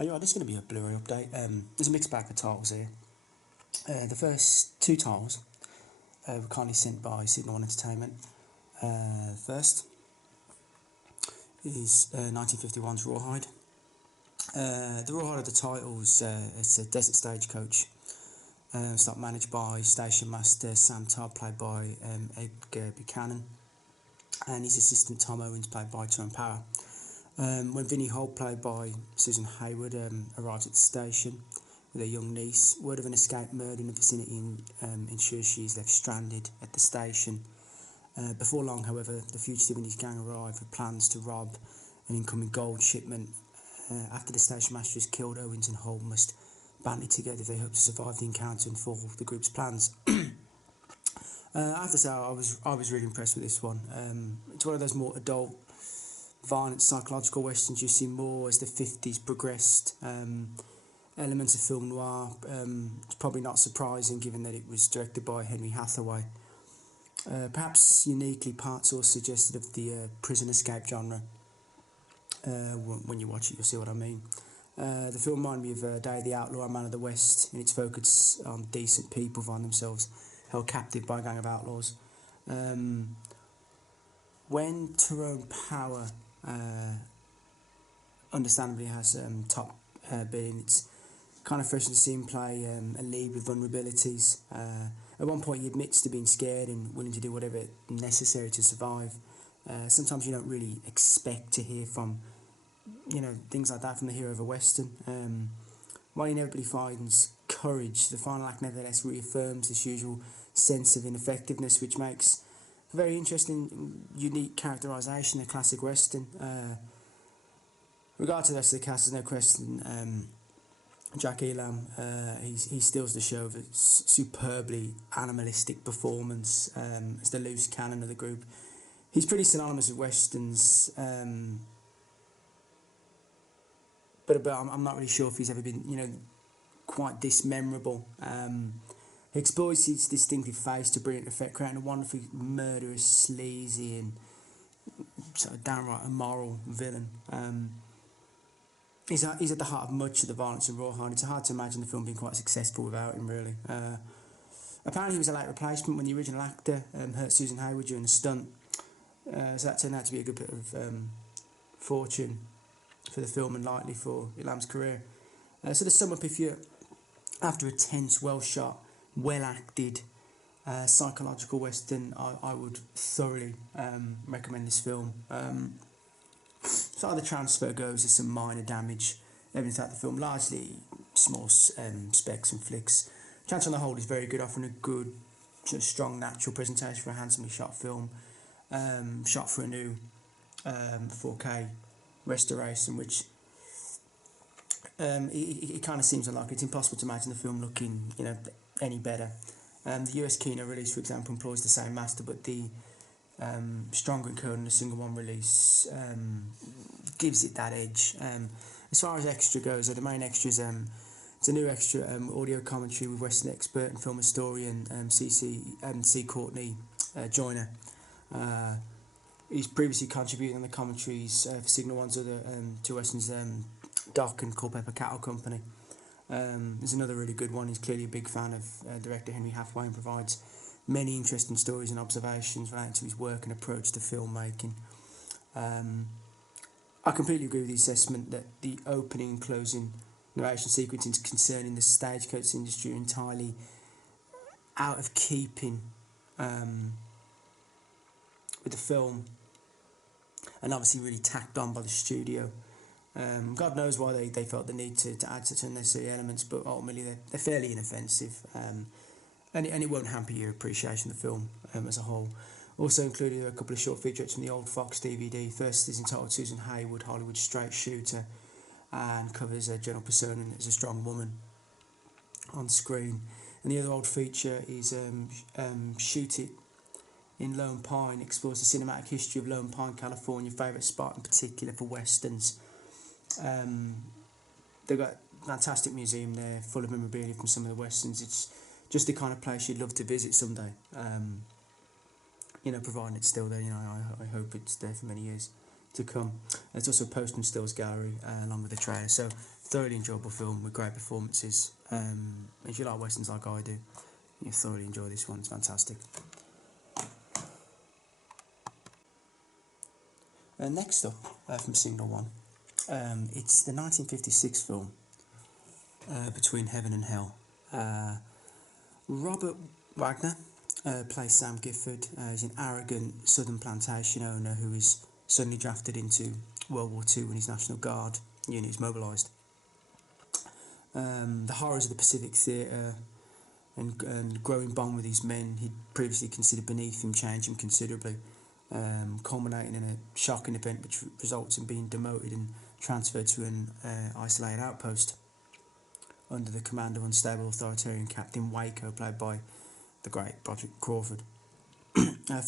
Yeah, this is going to be a Blu-ray update. There's a mixed bag of titles here. The first two titles were kindly sent by Signal One Entertainment. First is 1951's Rawhide. The Rawhide of the titles, it's a desert stagecoach. It's not managed by Station Master Sam Todd, played by Edgar Buchanan, and his assistant Tom Owens, played by Tyrone Power. When Vinnie Holt, played by Susan Hayward, arrives at the station with her young niece, word of an escaped murder in the vicinity ensures she is left stranded at the station. Before long, however, the fugitive and his gang arrive with plans to rob an incoming gold shipment. After the station master is killed, Owens and Holt must band it together if they hope to survive the encounter and fulfill the group's plans. I have to say, I was really impressed with this one. It's one of those more adult, violent, psychological westerns you see more as the 50s progressed. Elements of film noir. It's probably not surprising given that it was directed by Henry Hathaway. Perhaps uniquely, parts are suggested of the prison escape genre. When you watch it, you'll see what I mean. The film reminded me of Day of the Outlaw and Man of the West, in its focus on decent people find themselves held captive by a gang of outlaws. When Tyrone Power understandably has top billing, it's kind of fresh to see him play a lead with vulnerabilities. At one point he admits to being scared and willing to do whatever necessary to survive. Sometimes you don't really expect to hear from things like that from the hero of a western. While he inevitably finds courage, the final act nevertheless reaffirms this usual sense of ineffectiveness, which makes a very interesting, unique characterisation of classic western. Regard to the rest of the cast, there's no question. Jack Elam, he steals the show with a superbly animalistic performance as the loose cannon of the group. He's pretty synonymous with westerns, but I'm not really sure if he's ever been, quite this memorable. He exploits his distinctive face to brilliant effect, creating a wonderfully murderous, sleazy, and sort of downright immoral villain. He's at the heart of much of the violence in Rawhide. It's hard to imagine the film being quite successful without him, really. Apparently he was a late replacement when the original actor hurt Susan Hayward during a stunt, so that turned out to be a good bit of fortune for the film and likely for Elam's career. So to sum up, if you're after a tense, well-shot, well-acted, psychological western, I would thoroughly recommend this film. As far as the transfer goes, there's some minor damage evident throughout the film, largely small specks and flicks. Chance on the whole is very good, offering a good, sort of strong, natural presentation for a handsomely shot film, shot for a new 4K restoration, which it kind of seems like it's impossible to imagine the film looking any better. The US Kino release, for example, employs the same master, but the stronger encoding in a single one release gives it that edge. As far as extra goes, the main extras, it's a new extra audio commentary with Western expert and film historian C. Courtney Joyner. He's previously contributed on the commentaries for Signal One's other two Westerns, Doc and Culpeper Cattle Company. There's another really good one. He's clearly a big fan of director Henry Hathaway and provides many interesting stories and observations relating to his work and approach to filmmaking. I completely agree with the assessment that the opening and closing narration sequences concerning the stagecoach industry are entirely out of keeping with the film, and obviously really tacked on by the studio. God knows why they felt the need to add such unnecessary elements, but ultimately they're fairly inoffensive, and it won't hamper your appreciation of the film as a whole. Also included a couple of short featurettes from the old Fox DVD. First is entitled Susan Hayward, Hollywood Straight Shooter, and covers a general persona as a strong woman on screen. And the other old feature is Shoot It in Lone Pine, explores the cinematic history of Lone Pine, California, favourite spot in particular for westerns. They've got a fantastic museum there, full of memorabilia from some of the westerns. It's just the kind of place you'd love to visit someday. Providing it's still there, I hope it's there for many years to come. There's also a post and stills gallery along with the trailer. So thoroughly enjoyable film with great performances. If you like westerns like I do, you'll thoroughly enjoy this one. It's fantastic. Next up, from Signal One, it's the 1956 film Between Heaven and Hell. Robert Wagner plays Sam Gifford. He's an arrogant southern plantation owner who is suddenly drafted into World War II when his National Guard unit is mobilised. The horrors of the Pacific Theatre and growing bond with his men he'd previously considered beneath him change him considerably, culminating in a shocking event which results in being demoted and transferred to an isolated outpost under the command of unstable authoritarian Captain Waco, played by the great Broderick Crawford.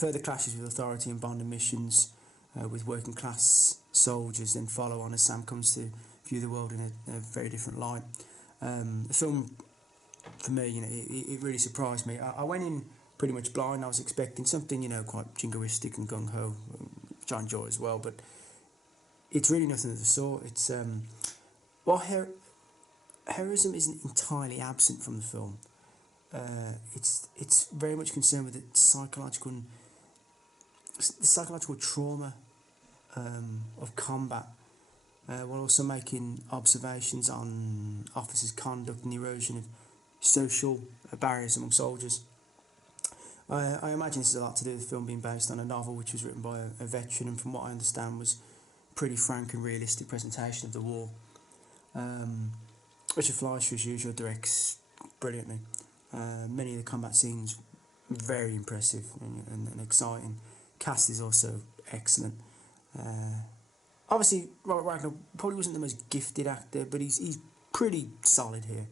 Further clashes with authority and bonding missions with working class soldiers then follow on as Sam comes to view the world in a very different light. The film, for me, it really surprised me. I went in pretty much blind. I was expecting something, quite jingoistic and gung-ho, which I enjoy as well, but it's really nothing of the sort. It's, heroism isn't entirely absent from the film. It's very much concerned with the psychological trauma of combat, while also making observations on officers' conduct and the erosion of social barriers among soldiers. I imagine this has a lot to do with the film being based on a novel which was written by a veteran, and from what I understand was a pretty frank and realistic presentation of the war. Richard Fleischer, as usual, directs brilliantly. Many of the combat scenes very impressive and exciting. Cast is also excellent. Obviously, Robert Wagner probably wasn't the most gifted actor, but he's pretty solid here.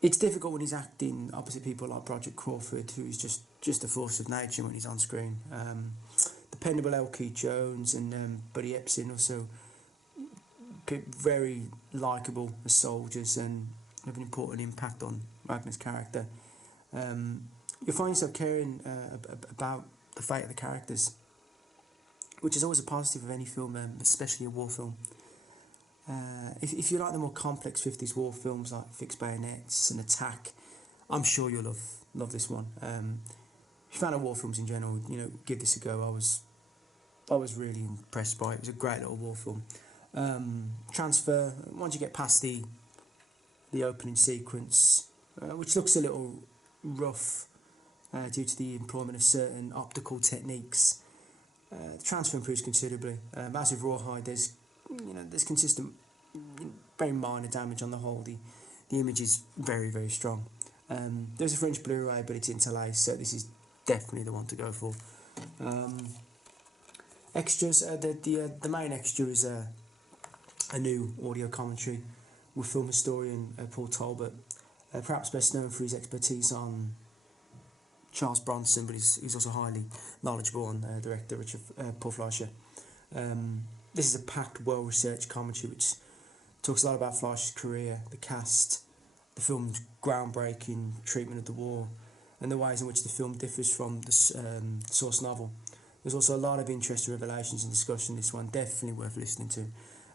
It's difficult when he's acting opposite people like Broderick Crawford, who is just a force of nature when he's on screen. Dependable L. Keith Jones and Buddy Epson also very likeable as soldiers and have an important impact on Wagner's character. You'll find yourself caring about the fate of the characters, which is always a positive of any film, especially a war film. If you like the more complex 50s war films like Fixed Bayonets and Attack, I'm sure you'll love this one. If you're a fan of war films in general, give this a go. I was really impressed by it. It was a great little war film. Transfer, once you get past the opening sequence, which looks a little rough due to the employment of certain optical techniques, the transfer improves considerably. As with Rawhide, there's consistent, very minor damage on the whole. The image is very, very strong. There's a French Blu-ray, but it's interlaced, so this is definitely the one to go for. Extras, the main extra is a new audio commentary with film historian Paul Talbot, perhaps best known for his expertise on Charles Bronson, but he's also highly knowledgeable on director Paul Fleischer. This is a packed, well-researched commentary which talks a lot about Fleischer's career, the cast, the film's groundbreaking treatment of the war, and the ways in which the film differs from the source novel. There's also a lot of interesting revelations and discussion in this one, definitely worth listening to.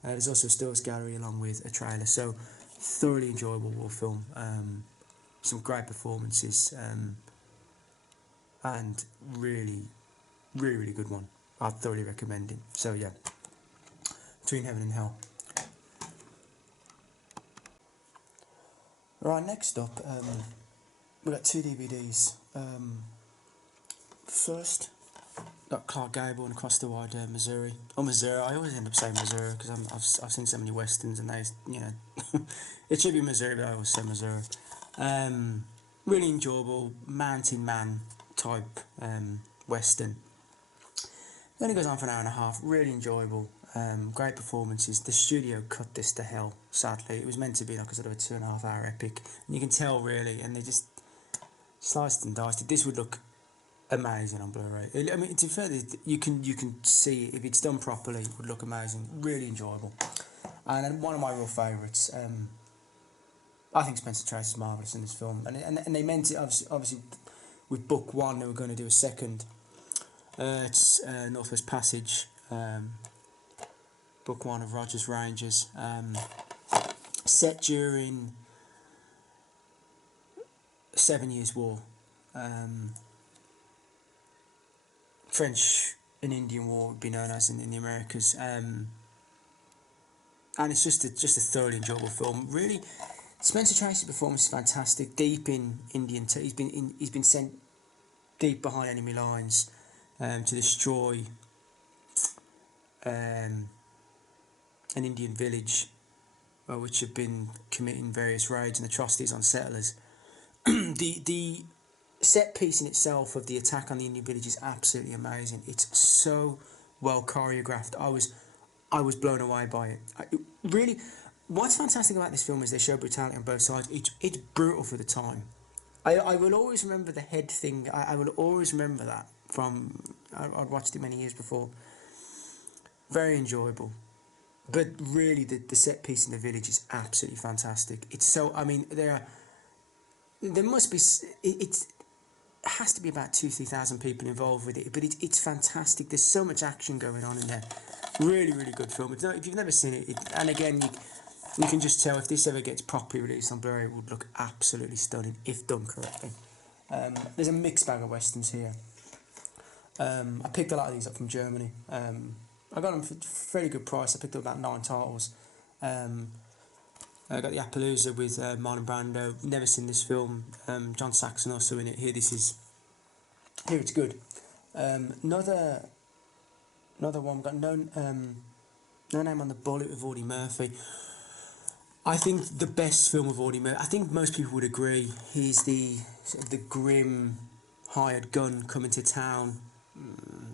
There's also a stills gallery along with a trailer, so thoroughly enjoyable war film. Some great performances, and really, really, really good one. I'd thoroughly recommend it. So yeah, Between Heaven and Hell. Right, next up, we've got two DVDs. First, got Clark Gable and Across the Wide Missouri. Oh, Missouri. I always end up saying Missouri because I've seen so many westerns and it should be Missouri, but I always say Missouri. Really enjoyable Mountain Man type western. It only goes on for an hour and a half. Really enjoyable. Great performances. The studio cut this to hell, sadly. It was meant to be like a sort of a 2.5 hour epic, and you can tell really, and they just sliced and diced it. This would look amazing on Blu-ray. I mean, to be fair, you can see if it's done properly, it would look amazing. Really enjoyable. And then one of my real favourites. I think Spencer Tracy is marvellous in this film, and they meant it obviously with book one. They were going to do a second. It's Northwest Passage. Book 1 of Rogers' Rangers. Set during 7 Years' War. French and Indian War would be known as in the Americas. And it's just a thoroughly enjoyable film. Really, Spencer Tracy's performance is fantastic. Deep in Indian, he's been sent deep behind enemy lines to destroy an Indian village, which have been committing various raids and atrocities on settlers. The set piece in itself of the attack on the Indian village is absolutely amazing. It's so well choreographed. I was blown away by it. Really, what's fantastic about this film is they show brutality on both sides. It's brutal for the time. I will always remember the head thing. I will always remember that from... I'd watched it many years before. Very enjoyable. But really, the set piece in the village is absolutely fantastic. It's so... I mean, there must be... It has to be about 2,000-3,000 people involved with it. But it's fantastic. There's so much action going on in there. Really, really good film. If you've never seen it... And again, you can just tell if this ever gets properly released on Blu-ray, it would look absolutely stunning if done correctly. There's a mixed bag of westerns here. I picked a lot of these up from Germany. I got them for a fairly good price. I picked up about 9 titles. I got the Appaloosa with Marlon Brando. Never seen this film. John Saxon also in it. Here it's good. Another one. Got No Name on the Bullet with Audie Murphy. I think the best film of Audie Murphy. I think most people would agree. He's the grim hired gun coming to town.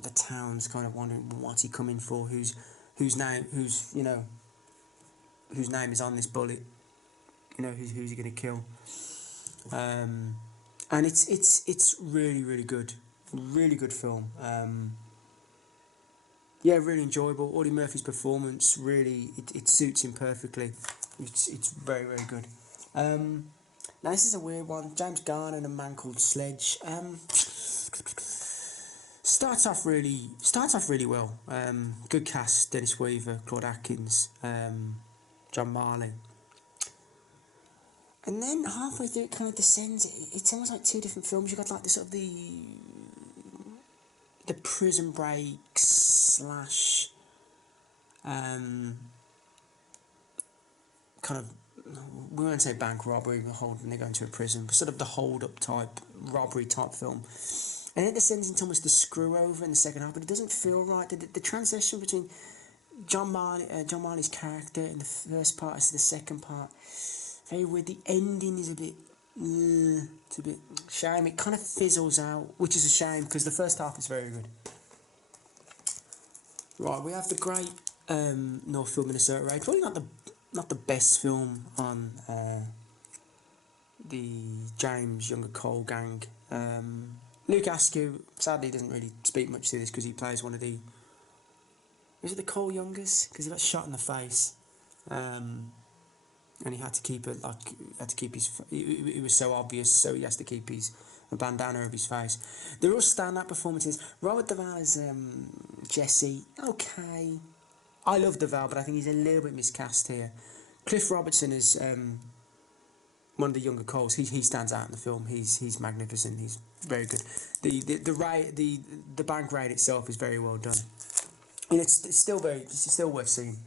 The town's kind of wondering what's he coming for. Whose name is on this bullet. Who's he going to kill? And it's really, really good. Really good film. Yeah, really enjoyable. Audie Murphy's performance really it suits him perfectly. It's very, very good. Now this is a weird one. James Garner and a man called Sledge. Starts off really well. Good cast: Dennis Weaver, Claude Atkins, John Marley. And then halfway through, it kind of descends. It's almost like two different films. You got like the sort of the prison break slash kind of, we won't say bank robbery, when they go into a prison, but sort of the hold-up type, robbery type film. And it descends into almost the screw-over in the second half, but it doesn't feel right. The transition between John Marley's character in the first part to the second part, very weird. The ending is it's a bit shame. It kind of fizzles out, which is a shame, because the first half is very good. Right, we have the great Northfield, Minnesota Raid. Probably not the best film on the James Younger Cole gang. Luke Askew sadly doesn't really speak much to this because he plays one of the... Was it the Cole Youngers? Because he got shot in the face. And he had to keep it, it was so obvious, so he has to keep a bandana over his face. They're all stand-up performances. Robert Duvall as Jesse, okay. I love Duvall, but I think he's a little bit miscast here. Cliff Robertson is one of the younger Coles. He stands out in the film. He's magnificent. He's very good. The bank raid itself is very well done, and it's still worth seeing.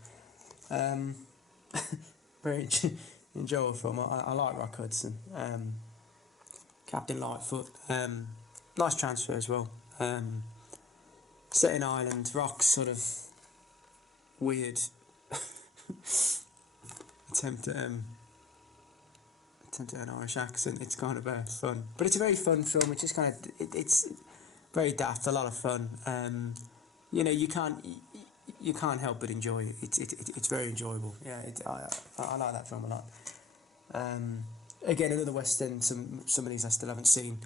Very enjoyable film. I like Rock Hudson. Captain Lightfoot. Nice transfer as well. Set in Ireland. Rock's sort of weird attempt at an Irish accent. It's kind of fun, but it's a very fun film. It's just kind of it's very daft, a lot of fun. You can't help but enjoy it. It's very enjoyable. Yeah, I like that film a lot. Again, another western. Some of these I still haven't seen.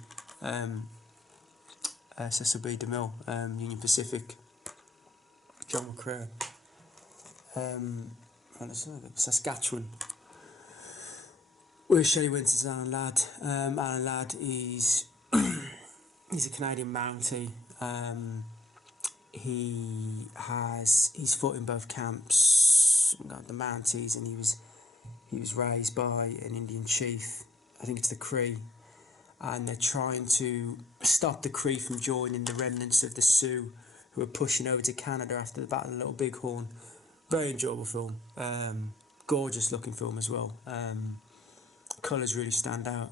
Cecil B. DeMille, Union Pacific. John McCrea. Saskatchewan. Where Shelley Winter's Alan Ladd. Alan Ladd is he's a Canadian Mountie. he's fought in both camps, the Mounties, and he was raised by an Indian chief. I think it's the Cree, and they're trying to stop the Cree from joining the remnants of the Sioux, who are pushing over to Canada after the Battle of Little Bighorn. Very enjoyable film. Gorgeous looking film as well. Colours really stand out.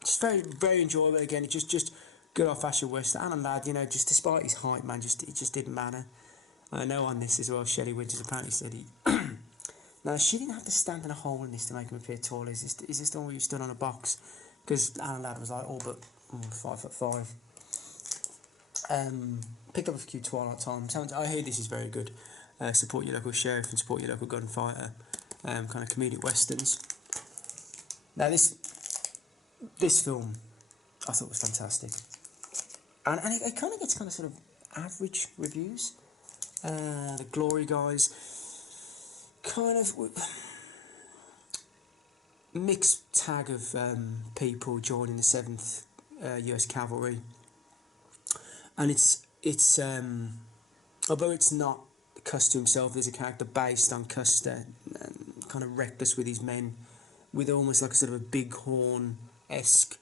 Just very, very enjoyable. Again, it's just good old fashioned Western. And a lad, just despite his height, man, it just didn't matter. I know on this as well, Shelley Winters apparently said he. Now, she didn't have to stand in a hole in this to make him appear taller. Is this the one where you stood on a box? Because Alan Ladd was like all but 5'5". Picked up a few Twilight Time. I hear this is very good. Support your local sheriff and support your local gunfighter. Kind of comedic westerns. Now this film, I thought was fantastic, and it kind of gets kind of sort of average reviews. The Glory guys, kind of mixed tag of people joining the 7th US Cavalry, and it's although it's not Custer himself, there's a character based on Custer, kind of reckless with his men, with almost like a sort of a Bighorn-esque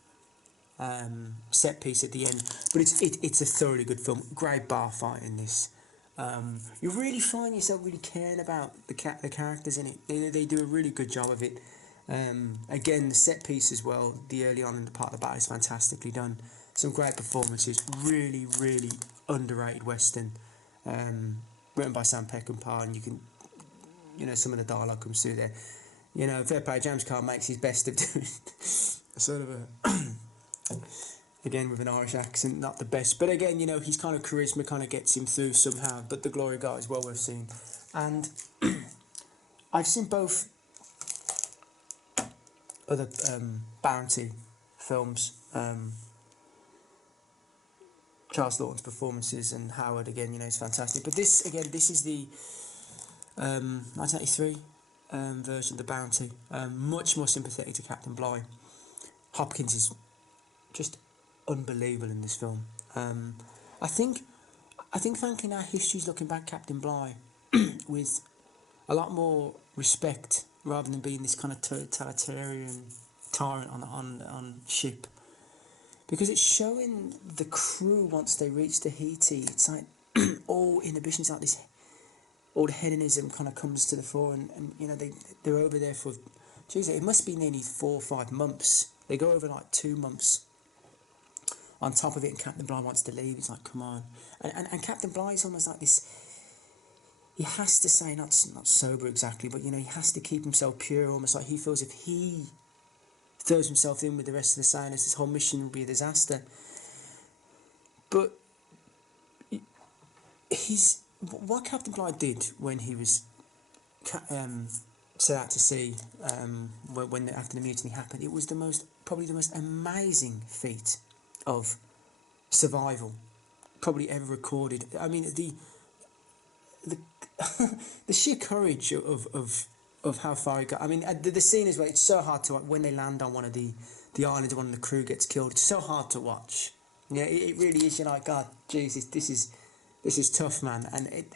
set piece at the end. But it's a thoroughly good film. Great bar fight in this. You really find yourself really caring about the characters in it. They do a really good job of it. Again, the set piece as well, the early on in the part of the battle is fantastically done. Some great performances. Really, really underrated Western. Written by Sam Peckinpah, and you can, some of the dialogue comes through there. Fair play, James Caan makes his best of doing sort of a, again with an Irish accent, not the best, but again, his kind of charisma kind of gets him through somehow. But the Glory guy is well worth seeing, and I've seen both other Bounty films. Charles Lawton's performances and Howard again, is fantastic. But this is the 1983 version of The Bounty. Much more sympathetic to Captain Bligh. Hopkins is just unbelievable in this film. I think frankly now history's looking back Captain Bligh with a lot more respect rather than being this kind of totalitarian tyrant on ship. Because it's showing the crew once they reach Tahiti, it's like all inhibitions, like this, all the hedonism kind of comes to the fore, and they're over there for, it must be nearly 4 or 5 months. They go over like 2 months on top of it, and Captain Bligh wants to leave. It's like, come on. And Captain Bligh is almost like this, he has to say, not sober exactly, but he has to keep himself pure, almost like he feels if he throws himself in with the rest of the sailors, this whole mission will be a disaster. But what Captain Bligh did when he was set out to sea, when after the mutiny happened, it was probably the most amazing feat of survival probably ever recorded. I mean, the the sheer courage of how far he got. I mean, the scene is where it's so hard to, when they land on one of the islands, one of the crew gets killed. It's so hard to watch. It really is. You're like, God, Jesus, this is tough, man. And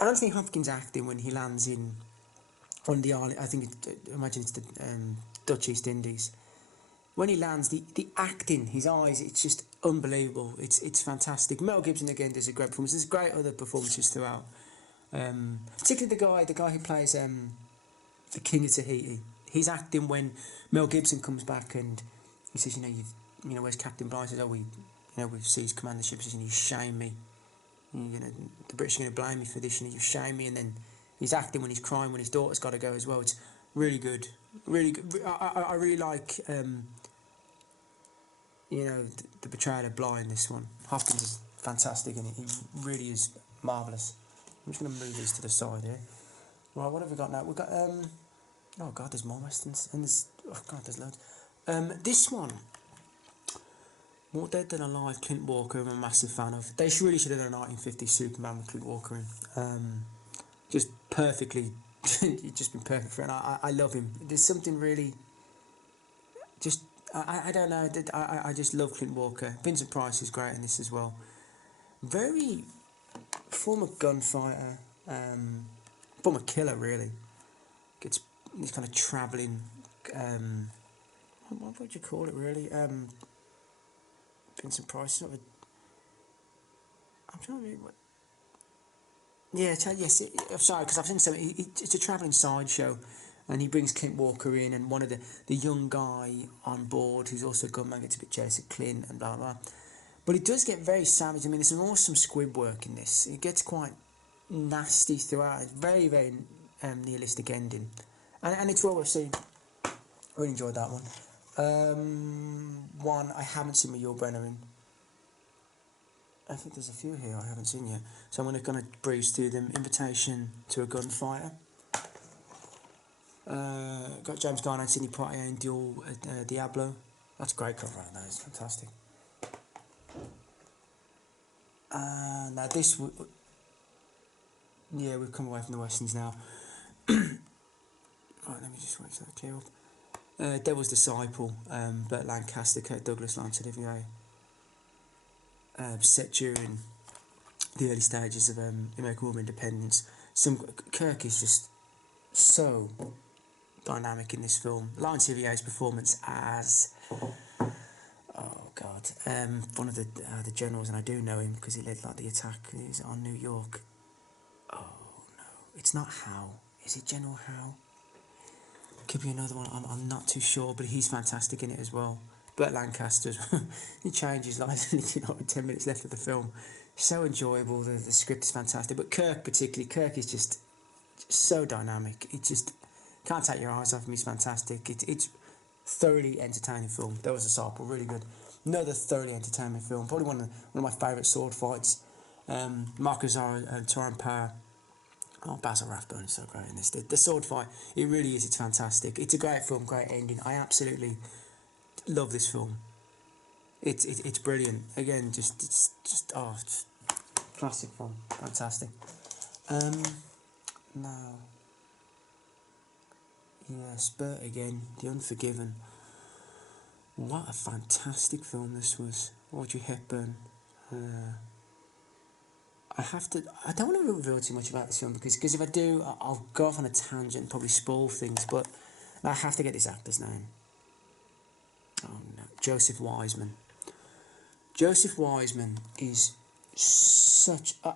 Anthony Hopkins acting when he lands in one of the islands, imagine it's the Dutch East Indies. When he lands, the acting, his eyes, it's just unbelievable. It's fantastic. Mel Gibson again does a great performance. There's great other performances throughout. Particularly the guy who plays the King of Tahiti. He's acting when Mel Gibson comes back and he says, where's Captain Bligh? He says, we've seized command of the ship. He says, you shame me. The British are going to blame me for this. You shame me. And then he's acting when he's crying when his daughter's got to go as well. It's really good, really good. I really like the portrayal of Bligh in this one. Hopkins is fantastic in it. He really is marvellous. I'm just going to move these to the side here. Right, what have we got now? We've got, oh God, there's more westerns. And there's loads. This one, More Dead Than Alive, Clint Walker, I'm a massive fan of. They really should have done a 1950s Superman with Clint Walker in. Just perfectly, he's just been perfect for it. I love him. There's something really, I don't know, I just love Clint Walker. Vincent Price is great in this as well. Very former gunfighter, former killer really. Gets this kind of travelling, what would you call it really? Vincent Price, sort of. I'm trying to remember what. Yeah, yes. I'm sorry because I've seen something. It's a travelling sideshow, and he brings Clint Walker in, and one of the young guy on board who's also a gunman gets a bit jealous of Clint and blah blah. But it does get very savage. I mean, there's some awesome squib work in this. It gets quite nasty throughout. It's very very nihilistic ending, and it's well worth seeing. I really enjoyed that one. One I haven't seen with Yul Brynner in. I think there's a few here I haven't seen yet. So I'm going to breeze through them. Invitation to a Gunfighter. Got James Garner and Sidney Poitier in Diablo. That's a great cover art, that is fantastic. Now this... yeah, we've come away from the westerns now. Right, let me just wait for that to clear up. Devil's Disciple, Burt Lancaster, Kirk Douglas, Laurence Olivier. Set during the early stages of American War Independence. Kirk is just so dynamic in this film. Laurence Olivier's performance as one of the generals, and I do know him because he led like the attack on New York. Oh no, it's not Howe. Is it General Howe? Could be another one. I'm not too sure, but he's fantastic in it as well. Burt Lancaster, he changes like 10 minutes left of the film. So enjoyable. The script is fantastic, but Kirk particularly. Kirk is just so dynamic. It just can't take your eyes off him. He's fantastic. It's thoroughly entertaining film. There was a sample, really good. Another thoroughly entertaining film. Probably one of my favourite sword fights. Mark Azar and Torrin Power. Oh, Basil Rathbone is so great in this. The sword fight, it really is. It's fantastic. It's a great film, great ending. I absolutely love this film. It's brilliant. Again, just classic film. Fantastic. Now, yes, Bert again, The Unforgiven. What a fantastic film this was. Audrey Hepburn. I don't want to reveal too much about this film because if I do, I'll go off on a tangent and probably spoil things, but I have to get this actor's name. Oh no, Joseph Wiseman. Joseph Wiseman is such a...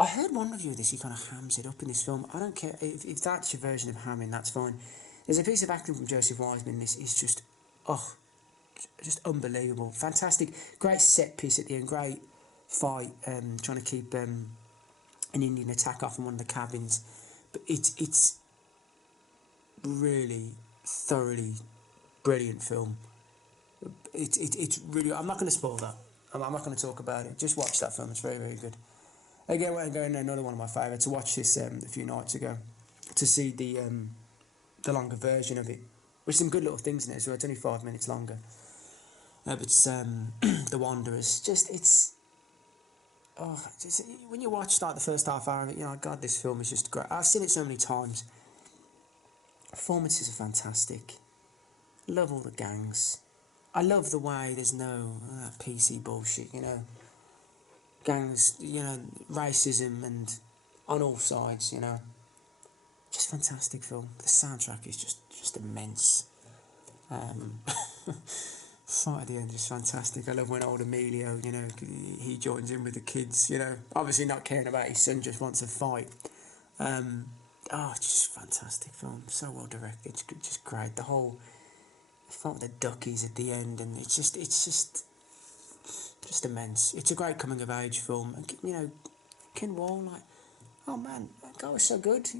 I heard one review of this, he kind of hams it up in this film. I don't care, if that's your version of hamming, that's fine. There's a piece of acting from Joseph Wiseman in this, is just unbelievable. Fantastic, great set piece at the end, great fight, trying to keep an Indian attack off in one of the cabins. But it's really thoroughly brilliant film. It's really... I'm not going to spoil that. I'm not going to talk about it. Just watch that film. It's very, very good. Again, we're going another one of my favourites. To watch this a few nights ago, to see the longer version of it, with some good little things in it as well. It's only 5 minutes longer. But it's The Wanderers. Just when you watch like the first half hour of it, God, this film is just great. I've seen it so many times. Performances are fantastic. Love all the gangs. I love the way there's no PC bullshit, gangs, racism and on all sides, just fantastic film. The soundtrack is just immense. Fight at the end is fantastic. I love when old Emilio, he joins in with the kids, obviously not caring about his son, just wants to fight. It's just fantastic film. So well directed. It's just great. The whole fight with the duckies at the end, and it's just immense. It's a great coming of age film. And Ken Wall, like, oh man, that guy was so good. To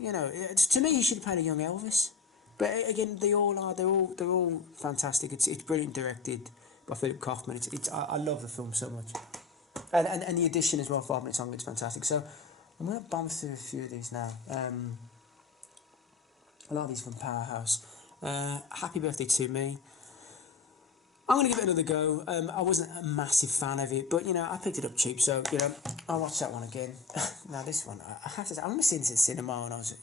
me, he should have played a young Elvis. But again, they all are. They're all fantastic. It's brilliant directed by Philip Kaufman. I love the film so much, and the edition as well. 5 minutes long. It's fantastic. So I'm gonna bomb through a few of these now. A lot of these from Powerhouse. Happy Birthday to Me. I'm going to give it another go. I wasn't a massive fan of it, but, I picked it up cheap, so, I'll watch that one again. Now, this one, I have to say, I remember seeing this at cinema when I was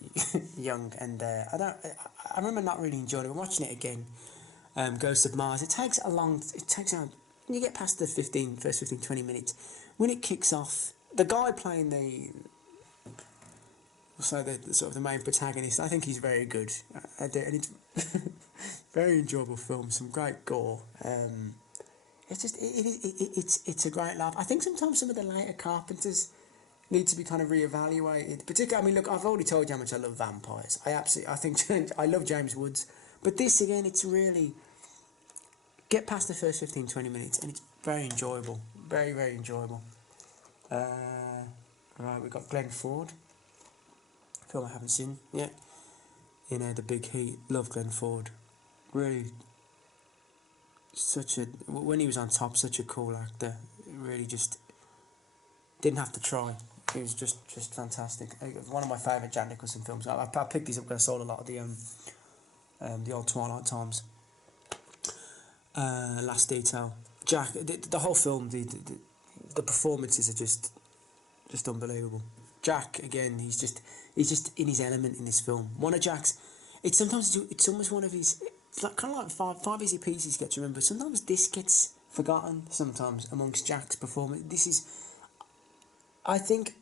young, and I remember not really enjoying it, but watching it again, Ghost of Mars, it takes when you get past the first 15, 20 minutes, when it kicks off, the guy playing the sort of the main protagonist, I think he's very good. And it's very enjoyable film, some great gore. It's just it's a great laugh. I think sometimes some of the later Carpenters need to be kind of reevaluated. Particularly, I mean, look, I've already told you how much I love vampires. I think I love James Woods, but this again, it's really get past the first 15-20 minutes, and it's very enjoyable, very very enjoyable. Right, we've got Glenn Ford, film I haven't seen yet. You know, The Big Heat. Love Glenn Ford. Really, when he was on top, such a cool actor. Really, just didn't have to try. He was just fantastic. One of my favourite Jack Nicholson films. I picked these up because I saw a lot of the old Twilight Times. Last Detail. Jack. The whole film. The performances are just unbelievable. Jack, again, he's just in his element in this film. One of Jack's, it's almost one of his, it's like kind of like five easy pieces get to remember. Sometimes this gets forgotten. Sometimes amongst Jack's performance, I think,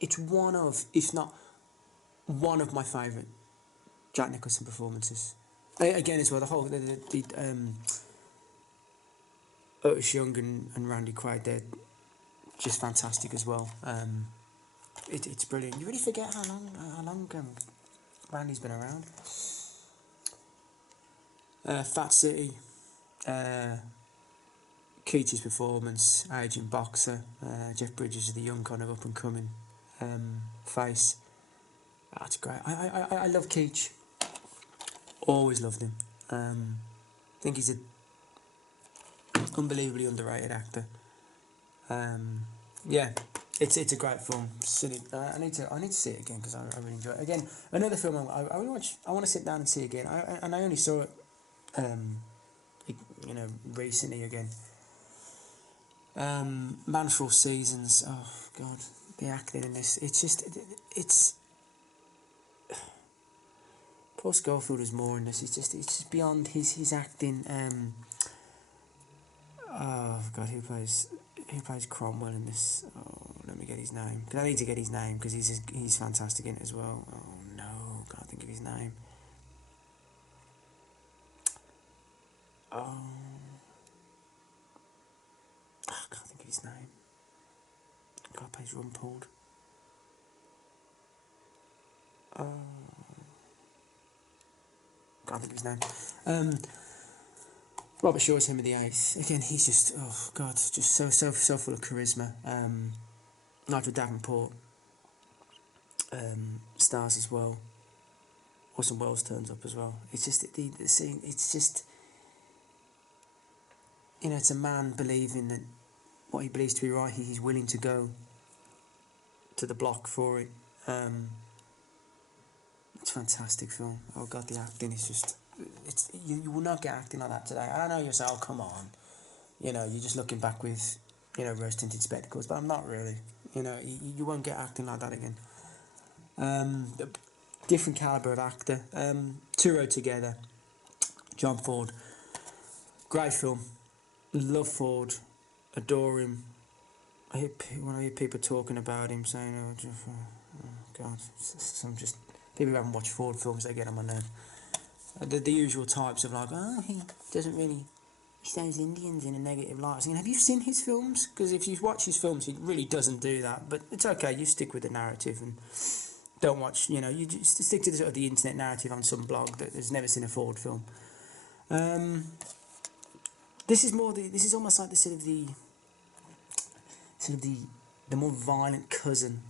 it's one of, if not one of my favourite Jack Nicholson performances. Again, as well, the whole Otis Young and Randy Quaid, they're just fantastic as well. It's brilliant. You really forget how long Randy's been around. Fat City, Keach's performance, aging boxer, Jeff Bridges is the young kind of up and coming face. That's great. I love Keach. Always loved him. I think he's an unbelievably underrated actor. Yeah. It's a great film. I need to see it again because I really enjoy it. Again, another film I really watch. I want to sit down and see again. I only saw it, recently again. Man for All Seasons. Oh God, the acting in this. It's. Paul Scofield is more in this. It's just beyond his acting. Oh God, who plays Cromwell in this? Oh, let me get his name. Because I need to get his name because he's fantastic in it as well. Oh no, can't think of his name. Oh, I can't think of his name. God plays Rumpole. Oh, can't think of his name. Robert Shaw's Henry VIII. Again, he's just, oh God, just so full of charisma. Nigel Davenport stars as well. Orson Welles turns up as well. It's just the scene. It's just, it's a man believing that what he believes to be right, he's willing to go to the block for it. It's a fantastic film. Oh God, the acting is just. You will not get acting like that today. I know you'll say, oh, come on. You're just looking back with, rose-tinted spectacles, but I'm not really. You won't get acting like that again. Different calibre of actor. Two Road Together. John Ford. Great film. Love Ford. Adore him. When I hear people talking about him, saying, oh God, some just people who haven't watched Ford films, they get on my nerve. The usual types of like, he doesn't really, he shows Indians in a negative light. I was thinking, have you seen his films? Because if you watch his films, he really doesn't do that. But it's okay, you stick with the narrative and don't watch, you just stick to the sort of the internet narrative on some blog that has never seen a Ford film. This is almost like the more violent cousin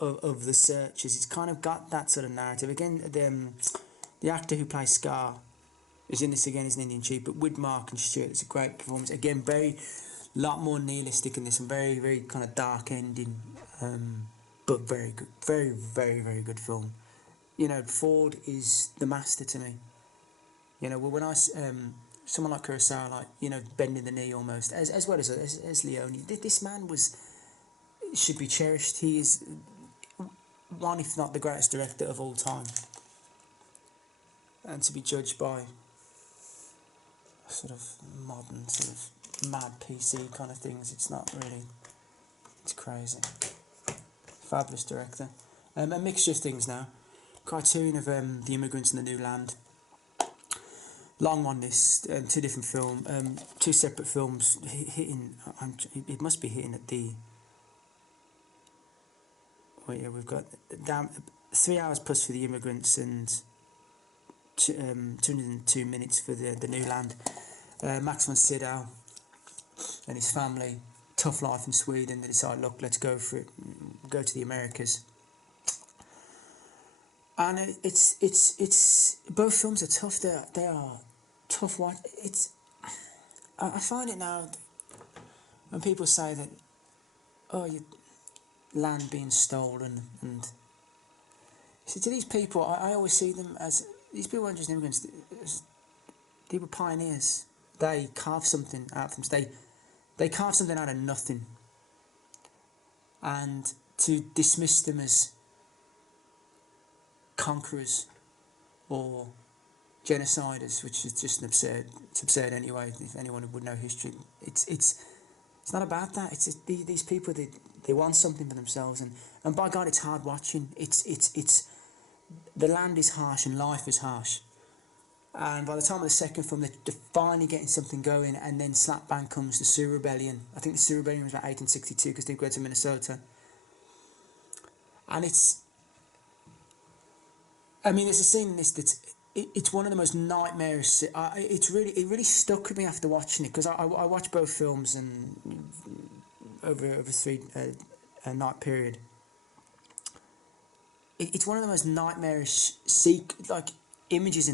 of the Searchers. It's kind of got that sort of narrative. Again, the actor who plays Scar is in this again as an Indian chief, but with Mark and Stewart, it's a great performance. Again, lot more nihilistic in this and very, very kind of dark ending, but very good, very, very, very good film. Ford is the master to me. When I someone like Kurosawa, like bending the knee almost, as well as Leone. This man should be cherished. He is one, if not the greatest director of all time. And to be judged by sort of modern, sort of mad PC kind of things, it's not really It's crazy. Fabulous director. A mixture of things now. Cartoon of The Immigrants in the New Land. Long on this, two different films, two separate films hitting. It must be hitting at the. Well, yeah, we've got 3 hours plus for The Immigrants and 202 minutes for the New Land. Max von Sydow and his family, tough life in Sweden. They decide, look, let's go for it, go to the Americas. And it's both films are tough. They are tough. I find it now when people say that, oh, your land being stolen, and see, to these people, I always see them as, these people aren't just immigrants. They were pioneers. They carved something out of them. They carved something out of nothing, and to dismiss them as conquerors or genociders, which is just it's absurd anyway. If anyone would know history, it's not about that. It's these people, they want something for themselves, and by God, it's hard watching. It's the land is harsh and life is harsh, and by the time of the second film, they're finally getting something going, and then slap bang comes the Sioux Rebellion. I think the Sioux Rebellion was about 1862 because they go to Minnesota, and I mean, there's a scene in this it's one of the most nightmarish. It really stuck with me after watching it, because I watched both films and over 3 night period. It's one of the most nightmarish images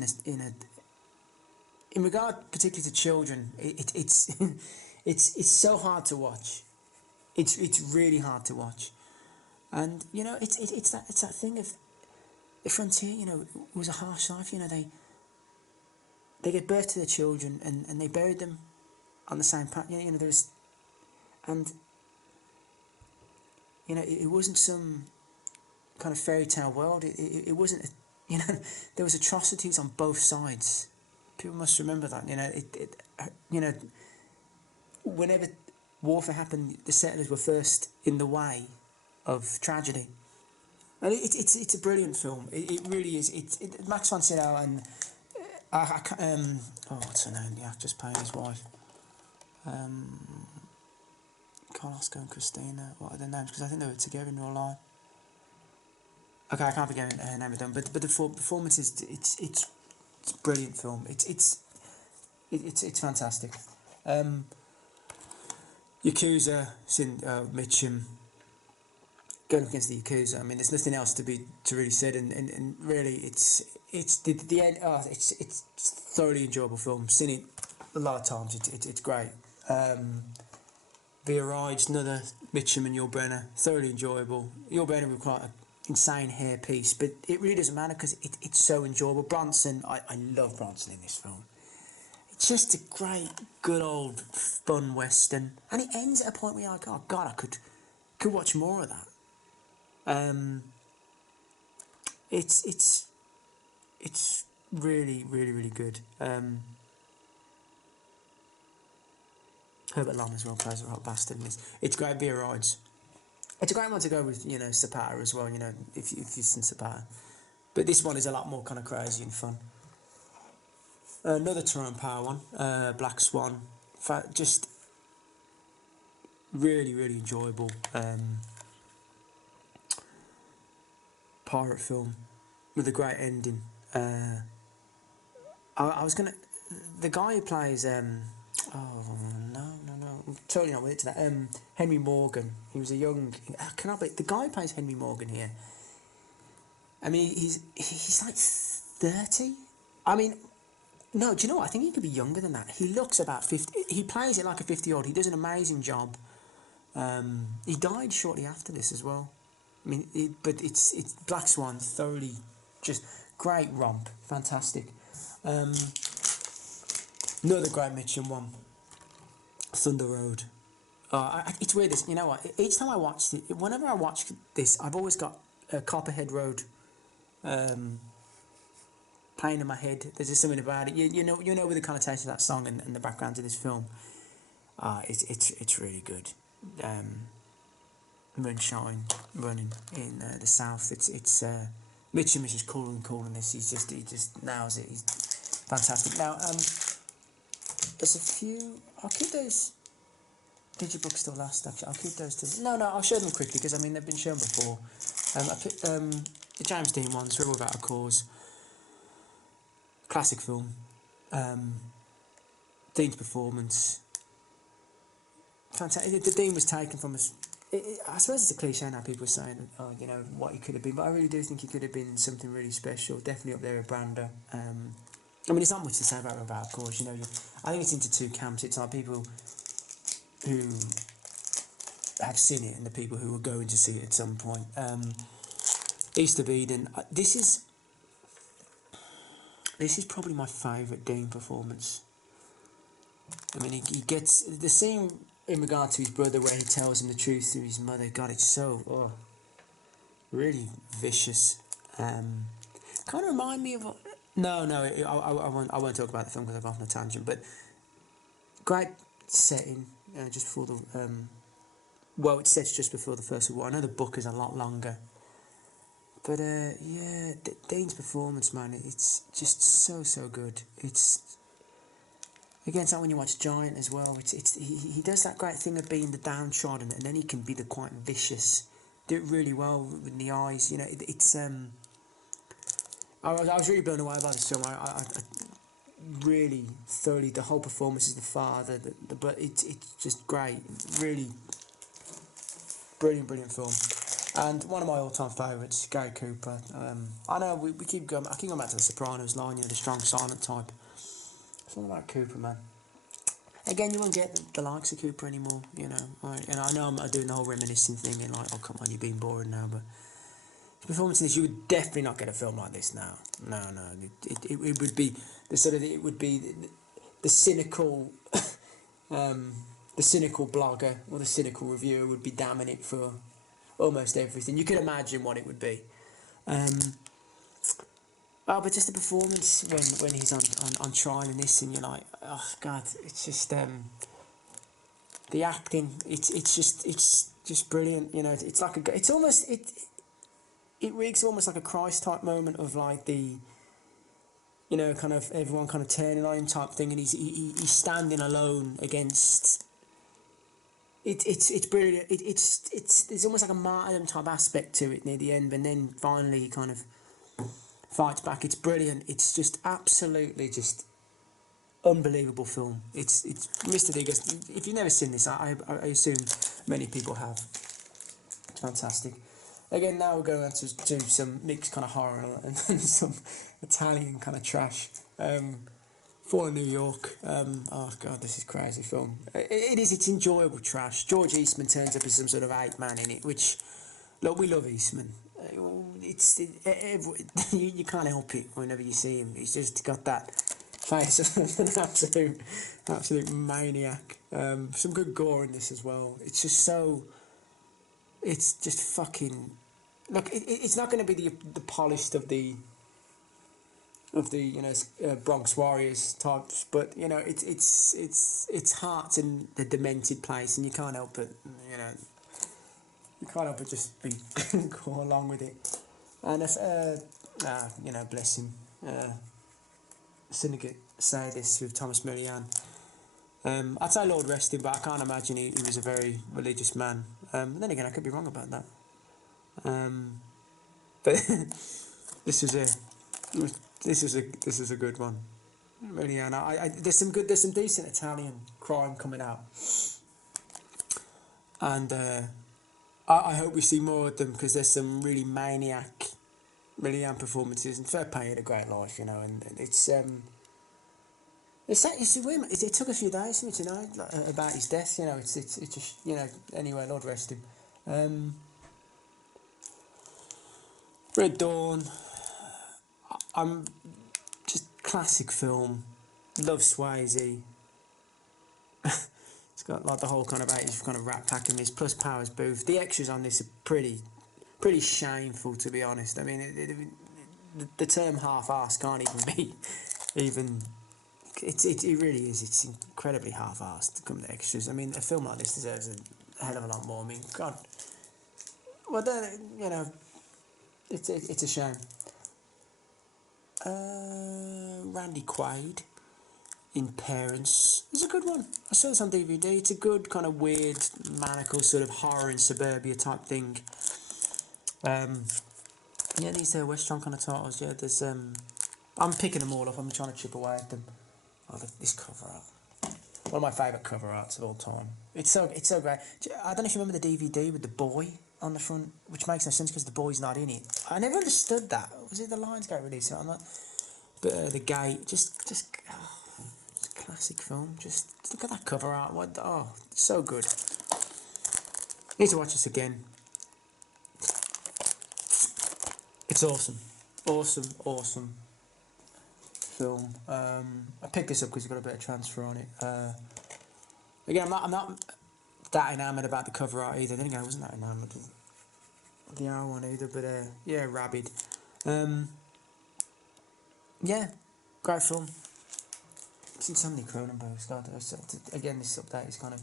in regard particularly to children. It's so hard to watch. It's really hard to watch, and you know it's that thing of the frontier. You know, it was a harsh life. You know, they gave birth to their children and they buried them on the same path. You know, there's, and you know, it wasn't some kind of fairy tale world. It wasn't. You know, there was atrocities on both sides. People must remember that. You know, you know, whenever warfare happened, the settlers were first in the way of tragedy. And it's a brilliant film. It really is. Max von Sydow and what's her name? The actress playing his wife. Carlos and Christina. What are their names? Because I think they were together in real life. Okay, I can't forget her name of them. But the performance is it's a brilliant film. It's fantastic. Yakuza, Mitchum. Going against the yakuza, I mean, there's nothing else to really said, and really, it's the end. It's thoroughly enjoyable film. Seen it a lot of times. It's great. Via Rides, another Mitchum and Yul Brynner, thoroughly enjoyable. Yul Brynner with quite an insane hair piece, but it really doesn't matter because it's so enjoyable. Bronson, I love Bronson in this film. It's just a great, good old fun western, and it ends at a point where you're like, oh God, I could watch more of that. It's really, really, really good. Herbert Lom as well plays a hot bastard in this. It's great. Via Rides. It's a great one to go with, you know, Zapata as well. You know, if you've seen Zapata, but this one is a lot more kind of crazy and fun. Another Tyrone Power one, Black Swan. Just really, really enjoyable. Pirate film with a great ending. I was gonna, the guy who plays I'm totally not with it to that. Henry Morgan. He was a young. The guy who plays Henry Morgan here. I mean, he's like 30. I mean, no. Do you know what? I think he could be younger than that. He looks about 50. He plays it like a 50-year-old. He does an amazing job. He died shortly after this as well. I mean, it's Black Swan, thoroughly, just great romp, fantastic. Another great Mitchum one, Thunder Road. It's weird, you know what, each time I watch it, whenever I watch this, I've always got Copperhead Road playing in my head. There's just something about it, you know with the connotation of that song and the background to this film. It's really good. moonshine running in the south. It's Mitchum is just calling this. He just nails it. He's fantastic. Now there's a few. I'll keep those digibooks still last. Actually, I'll keep those two. No, I'll show them quickly because I mean they've been shown before. I picked the James Dean ones, Rebel Without a Cause. Classic film. Dean's performance. Fantastic. The Dean was taken from us. I suppose it's a cliche now. People are saying, "Oh, you know what he could have been," but I really do think he could have been something really special. Definitely up there with Brander. I mean, there's not much to say about him, of course. You know, I think it's into two camps. It's like people who have seen it and the people who are going to see it at some point. East of Eden. This is probably my favourite Dean performance. I mean, he gets the scene in regard to his brother where he tells him the truth through his mother. God, it's so really vicious. Kind of remind me of. I won't talk about the film because I've gone off on a tangent. But great setting just before the. It's set just before the First World War. I know the book is a lot longer. But yeah, Dean's performance, man, it's just so good. It's again, it's like when you watch Giant as well. He does that great thing of being the downtrodden, and then he can be the quite vicious. Do it really well with the eyes. You know, I was really blown away by this film. I really thoroughly the whole performance is the father, but it's just great. Really brilliant film. And one of my all-time favourites, Gary Cooper. I know we keep going. I keep going back to the Sopranos line, you know, the strong silent type. Something about Cooper, man. Again, you won't get the likes of Cooper anymore, you know. And I know I'm doing the whole reminiscing thing, and like, oh come on, you're being boring now. But the performance in this, you would definitely not get a film like this now. No, it would be the cynical, the cynical blogger or the cynical reviewer would be damning it for almost everything. You can imagine what it would be. But just the performance when he's on trial in this, and you're like, oh God, it's just the acting. It's just brilliant. You know, it's like it reeks almost like a Christ type moment of like the, you know, kind of everyone kind of turning on him type thing, and he's standing alone against. It's brilliant. It's there's almost like a martyrdom type aspect to it near the end, and then finally he kind of fights back. It's brilliant. It's just absolutely just unbelievable film. It's Mr. Diggers. If you've never seen this, I assume many people have. It's fantastic. Again, now we're going to do some mixed kind of horror and some Italian kind of trash. For New York. Oh God, this is crazy film. It's enjoyable trash. George Eastman turns up as some sort of ape man in it, which, look, we love Eastman. You can't help it whenever you see him. He's just got that face of an absolute maniac. Some good gore in this as well. It's just so. It's just fucking. Look, it's not going to be the polished of the you know Bronx Warriors types, but you know it's heart's in the demented place, and you can't help it. You know, you can't help but just be go along with it. And if you know, bless him, Syndicate say this with Thomas Millian. I'd say Lord rest him, but I can't imagine he was a very religious man. But then again, I could be wrong about that. But this is a good one, really. And there's some decent Italian crime coming out, and I hope we see more of them, because there's some really maniac performances, and fair play, had a great life, you know. And it's it took a few days for me to know about his death, you know. It's just, you know, anyway, Lord rest him. Red Dawn. I'm just classic film. Love Swayze. It's got like the whole kind of 80s kind of Rat Pack in this, plus Powers Booth. The extras on this are pretty shameful, to be honest. I mean, the term half-assed can't even be even. It really is. It's incredibly half-assed to come to extras. I mean, a film like this deserves a hell of a lot more. I mean, God, well, you know, it's a shame. Randy Quaid in Parents is a good one. I saw this on DVD. It's a good kind of weird, maniacal sort of horror in suburbia type thing. Yeah, these Western kind of titles. Yeah, there's I'm picking them all up. I'm trying to chip away at them. Oh, look, this cover art. One of my favourite cover arts of all time. It's so great. I don't know if you remember the DVD with the boy on the front, which makes no sense because the boy's not in it. I never understood that. Was it the Lionsgate release? I'm not. But the gate, just it's a classic film. Just look at that cover art. What? Oh, so good. Need to watch this again. It's awesome, awesome film. I picked this up because it's got a bit of transfer on it. Again, I'm not that enamoured about the cover art either. Then again, I wasn't that enamoured of the R one either. But yeah, Rabid. Yeah, great film. I've seen so many Cronenbergs. God, again, this update is kind of.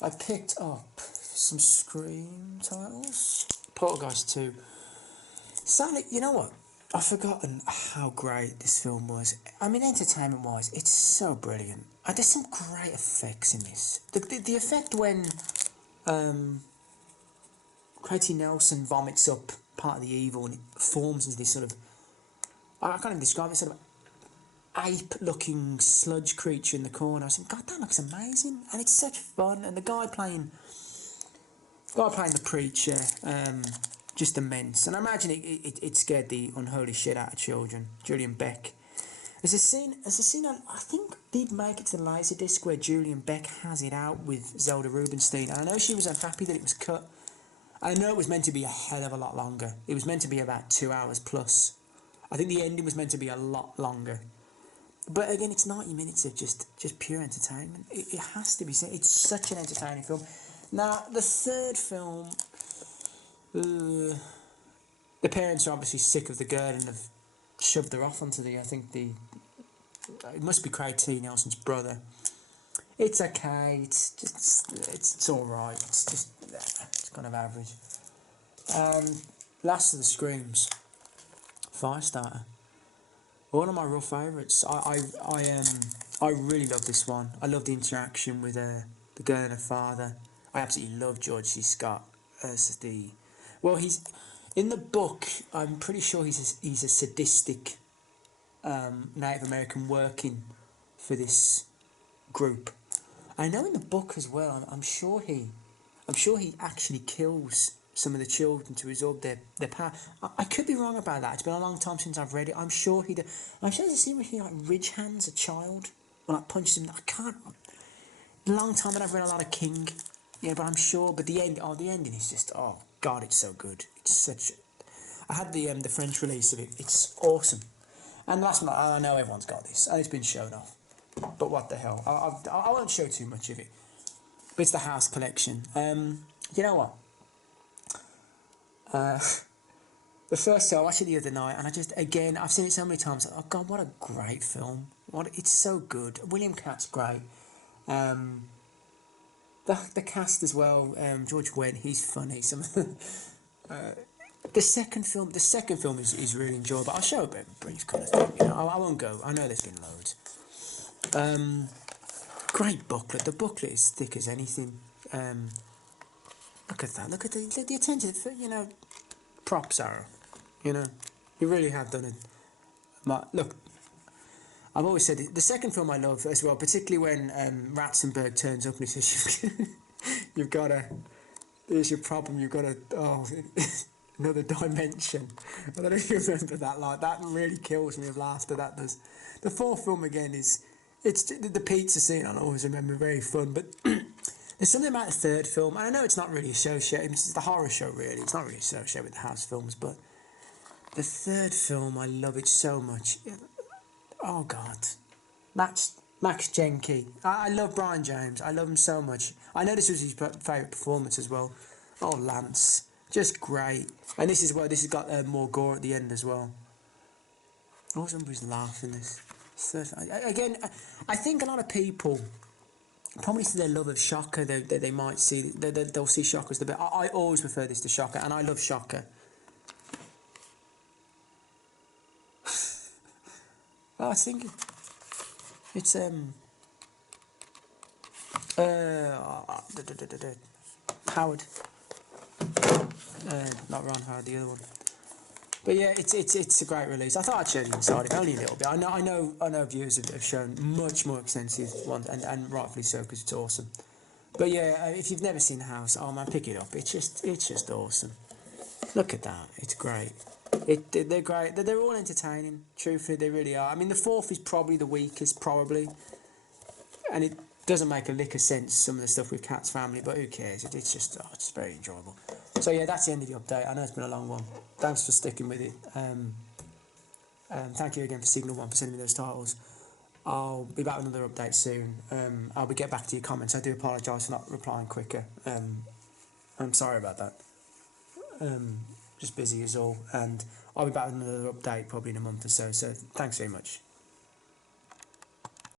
I picked up some Scream titles. Poltergeist 2. Sadly, you know what? I've forgotten how great this film was. I mean, entertainment-wise, it's so brilliant. There's some great effects in this. The effect when Crazy Nelson vomits up part of the evil and it forms into this sort of... I can't even describe it, sort of ape-looking sludge creature in the corner. I was thinking, God, that looks amazing. And it's such fun. And the guy playing the preacher... just immense, and I imagine it scared the unholy shit out of children. Julian Beck. There's a scene I think did make it to the Laserdisc where Julian Beck has it out with Zelda Rubinstein, and I know she was unhappy that it was cut. I know it was meant to be a hell of a lot longer. It was meant to be about 2 hours plus. I think the ending was meant to be a lot longer. But again, it's 90 minutes of just pure entertainment. It has to be said. It's such an entertaining film. Now, the third film... the parents are obviously sick of the girl and have shoved her off onto I think it must be Craig T. Nelson's brother. It's okay, it's alright, it's kind of average. Last of the Screams, Firestarter. One of my real favourites. I really love this one. I love the interaction with the girl and her father. I absolutely love George C. Scott as the... Well, he's in the book. I'm pretty sure he's a sadistic Native American working for this group. I know in the book as well. I'm sure he actually kills some of the children to absorb their power. I could be wrong about that. It's been a long time since I've read it. I'm sure I'm sure there's a scene where he ridge hands a child or punches him. I can't. Long time and I've read a lot of King. Yeah, but I'm sure. But the ending is just, oh God, it's so good. It's such. I had the French release of it. It's awesome. And last month, I know everyone's got this, and it's been shown off. But what the hell? I won't show too much of it. But it's the House collection. You know what? The first time I watched it the other night, and I've seen it so many times. Oh God, what a great film! It's so good. William Catt's great. The cast as well. George Wendt, he's funny. The second film is really enjoyable. I'll show a bit of a brief kind of thing. You know, I won't go. I know there's been loads. Great booklet. The booklet is thick as anything. Look at that. Look at the attention. You know, props are. You know, you really have done it. Look, I've always said it. The second film I love as well, particularly when Ratzenberg turns up and he says, "You've got to. Here's your problem. You've got to. Oh." Another dimension. I don't know if you remember that. Like that really kills me of laughter. That does. The fourth film again it's the pizza scene. I always remember very fun. But there's something about the third film. And I know it's not really associated. It's the horror show really. It's not really associated with the house films. But the third film, I love it so much. Oh God, Max Jenke. I love Brian James. I love him so much. I know this was his favourite performance as well. Oh Lance. Just great. And this has got more gore at the end as well. Oh, somebody's laughing this. Again, I think a lot of people probably to their love of Shocker, they might see they'll see Shocker as the best. I always prefer this to Shocker, and I love Shocker. Well, I think it's Howard, not Ron Howard, the other one. But yeah, it's a great release. I thought I'd show you inside it only a little bit. I know viewers have shown much more extensive ones, and rightfully so because it's awesome. But yeah, if you've never seen the house, oh man, pick it up. It's just awesome. Look at that, it's great. They're great. They're all entertaining. Truthfully, they really are. I mean, the fourth is probably the weakest, and it doesn't make a lick of sense, some of the stuff with Cat's family, but who cares? It's just it's very enjoyable. So yeah, that's the end of the update. I know it's been a long one. Thanks for sticking with it. Thank you again for Signal One for sending me those titles. I'll be back with another update soon. I'll get back to your comments. I do apologise for not replying quicker. I'm sorry about that. Just busy as all, and I'll be back with another update probably in a month or so. So thanks very much.